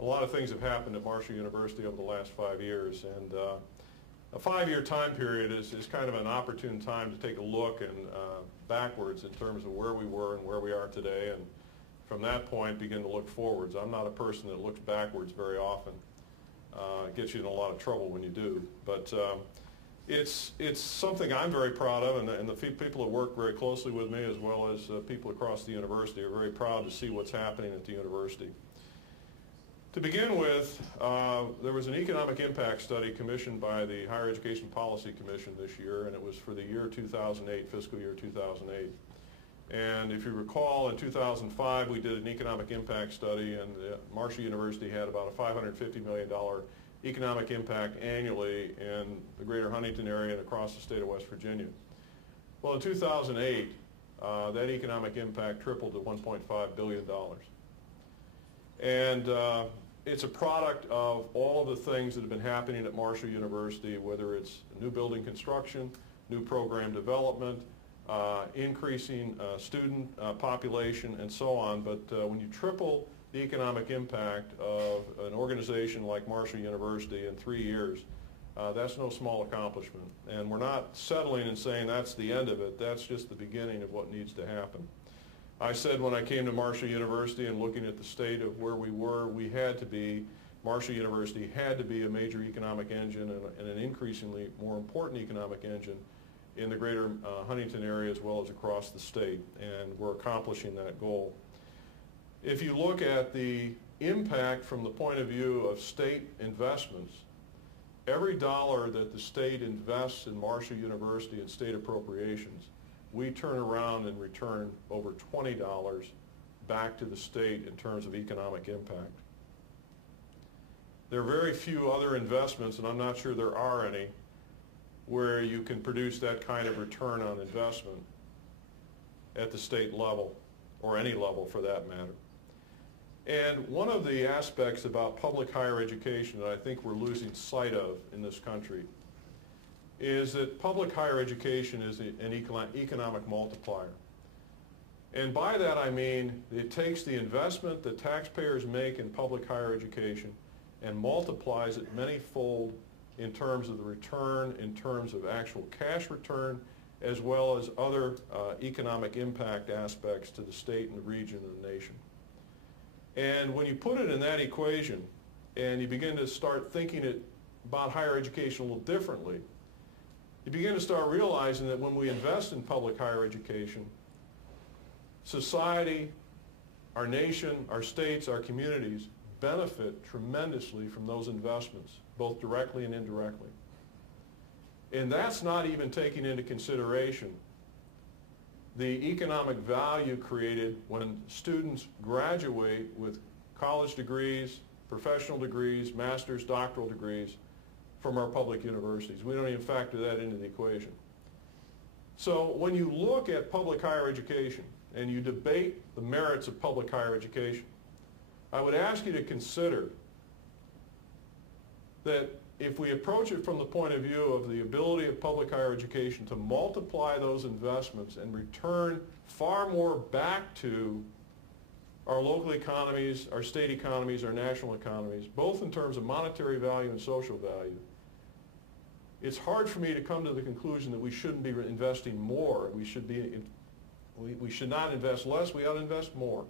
a lot of things have happened at Marshall University over the last 5 years, and a 5-year time period is kind of an opportune time to take a look and backwards in terms of where we were and where we are today, and from that point begin to look forwards. I'm not a person that looks backwards very often. It gets you in a lot of trouble when you do, but it's something I'm very proud of, and the people that work very closely with me, as well as people across the university, are very proud to see what's happening at the university. To begin with, there was an economic impact study commissioned by the Higher Education Policy Commission this year, and it was for the year 2008, fiscal year 2008. And if you recall, in 2005, we did an economic impact study, and Marshall University had about a $550 million economic impact annually in the greater Huntington area and across the state of West Virginia. Well, in 2008, that economic impact tripled to $1.5 billion. And it's a product of all of the things that have been happening at Marshall University, whether it's new building construction, new program development, increasing student population, and so on. But when you triple the economic impact of an organization like Marshall University in 3 years, that's no small accomplishment. And we're not settling and saying that's the end of it. That's just the beginning of what needs to happen. I said when I came to Marshall University and looking at the state of where we were, Marshall University had to be a major economic engine and an increasingly more important economic engine in the greater Huntington area as well as across the state, and we're accomplishing that goal. If you look at the impact from the point of view of state investments, every dollar that the state invests in Marshall University in state appropriations, we turn around and return over $20 back to the state in terms of economic impact. There are very few other investments, and I'm not sure there are any, where you can produce that kind of return on investment at the state level, or any level for that matter. And one of the aspects about public higher education that I think we're losing sight of in this country is that public higher education is an economic multiplier. And by that I mean it takes the investment that taxpayers make in public higher education and multiplies it many-fold in terms of the return, in terms of actual cash return, as well as other economic impact aspects to the state and the region and the nation. And when you put it in that equation and you begin to start thinking about higher education a little differently, you begin to start realizing that when we invest in public higher education, society, our nation, our states, our communities benefit tremendously from those investments, both directly and indirectly. And that's not even taking into consideration the economic value created when students graduate with college degrees, professional degrees, master's, doctoral degrees from our public universities. We don't even factor that into the equation. So when you look at public higher education and you debate the merits of public higher education, I would ask you to consider that if we approach it from the point of view of the ability of public higher education to multiply those investments and return far more back to our local economies, our state economies, our national economies, both in terms of monetary value and social value, it's hard for me to come to the conclusion that we shouldn't be investing more. We should not invest less, we ought to invest more.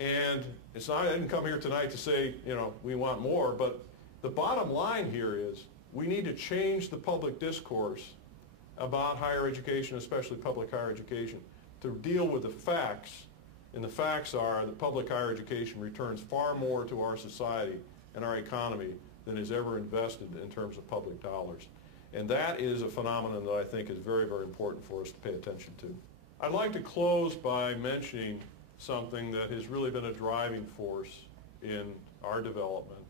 And it's not, I didn't come here tonight to say, you know, we want more, but the bottom line here is we need to change the public discourse about higher education, especially public higher education, to deal with the facts. And the facts are that public higher education returns far more to our society and our economy than is ever invested in terms of public dollars. And that is a phenomenon that I think is very, very important for us to pay attention to. I'd like to close by mentioning something that has really been a driving force in our development.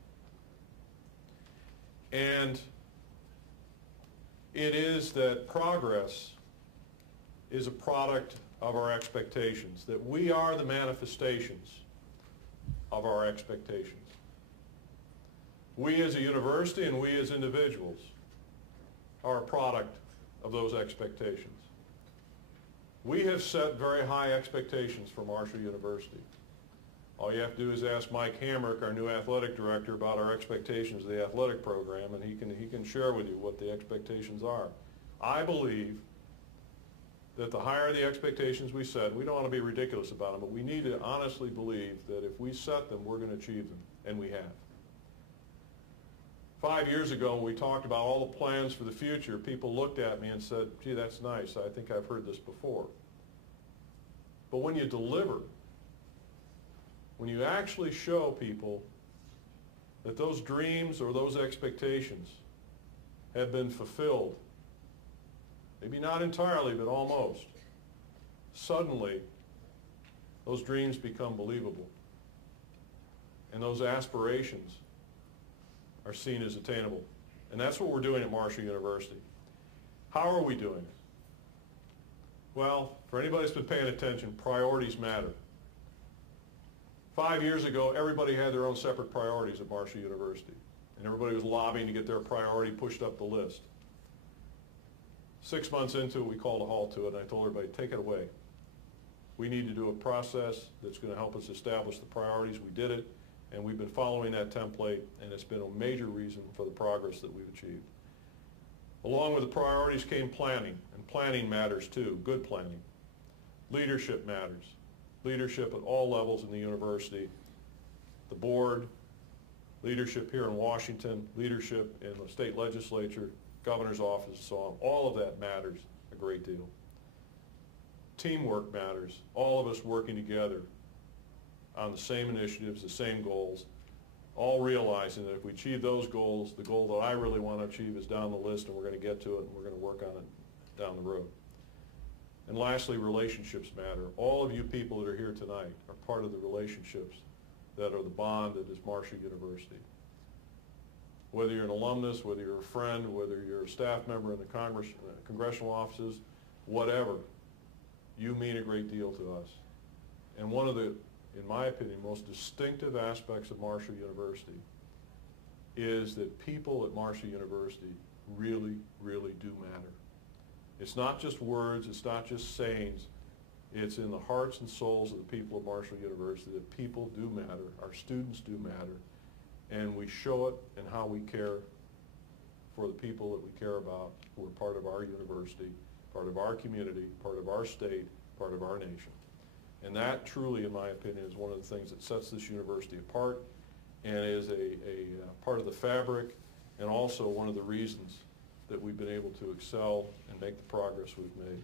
And it is that progress is a product of our expectations, that we are the manifestations of our expectations. We as a university and we as individuals are a product of those expectations. We have set very high expectations for Marshall University. All you have to do is ask Mike Hamrick, our new athletic director, about our expectations of the athletic program, and he can share with you what the expectations are. I believe that the higher the expectations we set, we don't want to be ridiculous about them, but we need to honestly believe that if we set them, we're going to achieve them, and we have. 5 years ago, when we talked about all the plans for the future, people looked at me and said, gee, that's nice. I think I've heard this before. But when you deliver, when you actually show people that those dreams or those expectations have been fulfilled, maybe not entirely, but almost, suddenly those dreams become believable. And those aspirations are seen as attainable. And that's what we're doing at Marshall University. How are we doing it? Well, for anybody that's been paying attention, priorities matter. 5 years ago, everybody had their own separate priorities at Marshall University, and everybody was lobbying to get their priority pushed up the list. 6 months into it, we called a halt to it, and I told everybody, take it away. We need to do a process that's going to help us establish the priorities. We did it, and we've been following that template, and it's been a major reason for the progress that we've achieved. Along with the priorities came planning, and planning matters too, good planning. Leadership matters. Leadership at all levels in the university, the board, leadership here in Washington, leadership in the state legislature, governor's office, and so on. All of that matters a great deal. Teamwork matters. All of us working together on the same initiatives, the same goals, all realizing that if we achieve those goals, the goal that I really want to achieve is down the list, and we're going to get to it, and we're going to work on it down the road. And lastly, relationships matter. All of you people that are here tonight are part of the relationships that are the bond that is Marshall University. Whether you're an alumnus, whether you're a friend, whether you're a staff member in the congressional offices, whatever, you mean a great deal to us. And one of the, in my opinion, most distinctive aspects of Marshall University is that people at Marshall University really, really do matter. It's not just words, it's not just sayings, it's in the hearts and souls of the people of Marshall University that people do matter, our students do matter, and we show it in how we care for the people that we care about who are part of our university, part of our community, part of our state, part of our nation. And that truly, in my opinion, is one of the things that sets this university apart and is a part of the fabric, and also one of the reasons that we've been able to excel and make the progress we've made.